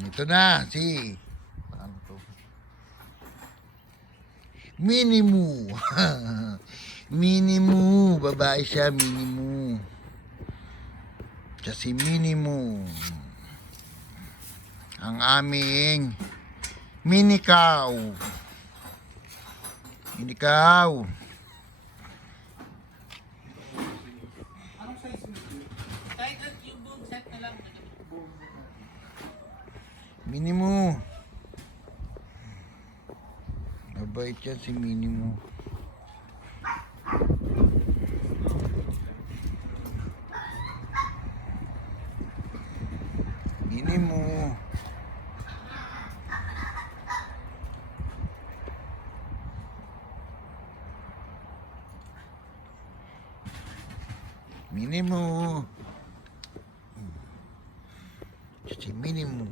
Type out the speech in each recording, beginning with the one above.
Ito na, ano to? Minimu. Minimu. Babae siya, Minimu. Siya si Minimu. Ang aming mini cow. Mini cow. Anong size mo? Kahit at yung bone set na lang. Minimu. Mabait yan si Minimu. Minimu. Minimu. Si Minimu.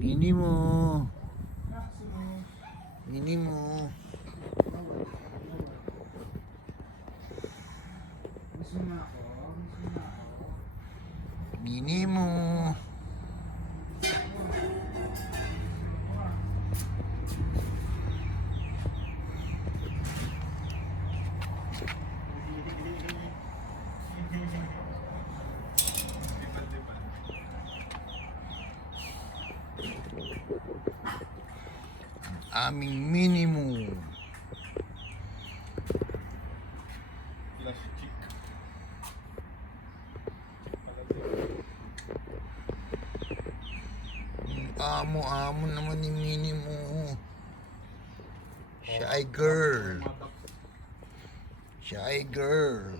Minimu. Minimu. Minimu. Aming Minimu. Plastic. Amo naman ni Minimu. Siya ay girl. Siya ay girl.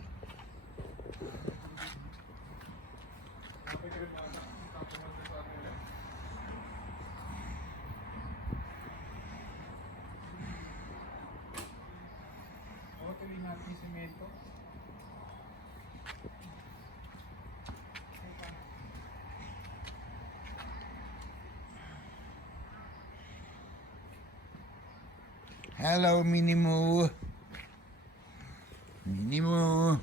Tuloy natin si Meto. Hello, Minimu. Minimu.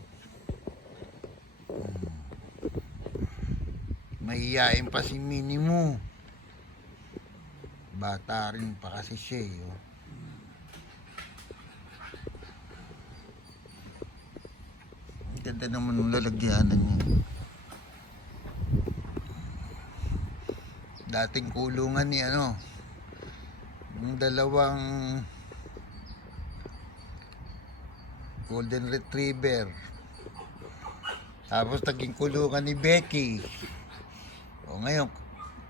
Mahihain pa si Minimu. Bata rin pa kasi siya eh. Oh. Ang ganda naman ng lalagyanan niya. Dating kulungan ni yung dalawang Golden Retriever. Tapos naging kulungan ni Becky. O ngayon,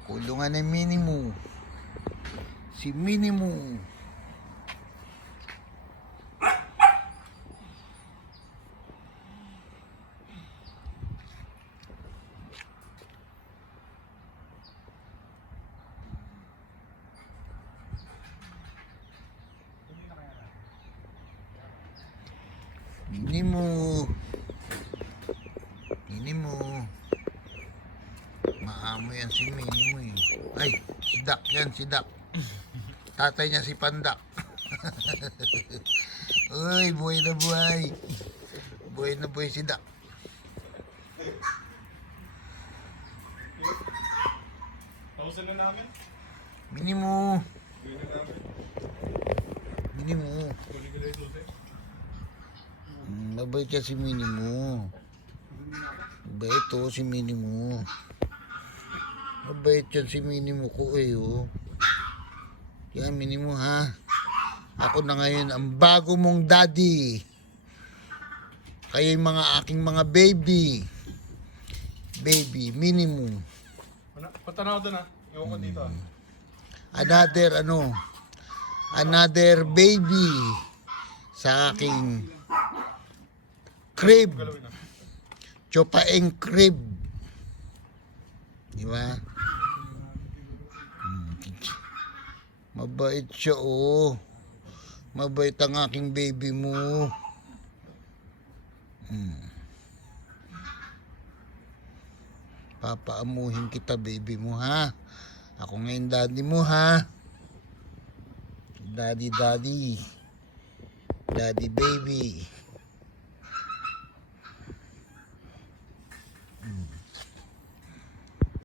kulungan ni Minimu. Si Minimu. Minimu. Minimu. Maamo yan si Minimu eh. Ay, si Dak yan, si Dak. Tatay niya si Pandak. Uy, buhay na buhay. Buhay na buhay si Dak. Nausan na namin. Minimu. Gawin na namin. Minimu. Kunin ko na yung susi. Mabait ka si Minimu. Mabait to si Minimu. Mabait yan si Minimu ko eh oh. Yan Minimu ha. Ako na ngayon ang bago mong daddy. Kayo yung mga aking mga baby. Baby, Minimu. Patanaw doon Iwan ko dito Another baby sa aking crib. Chopaeng crib. Di ba? Mabait siya oh. Mabait ang aking baby mo. Papaamuhin kita baby mo ha. Ako ngayon daddy mo ha. Daddy. Daddy baby.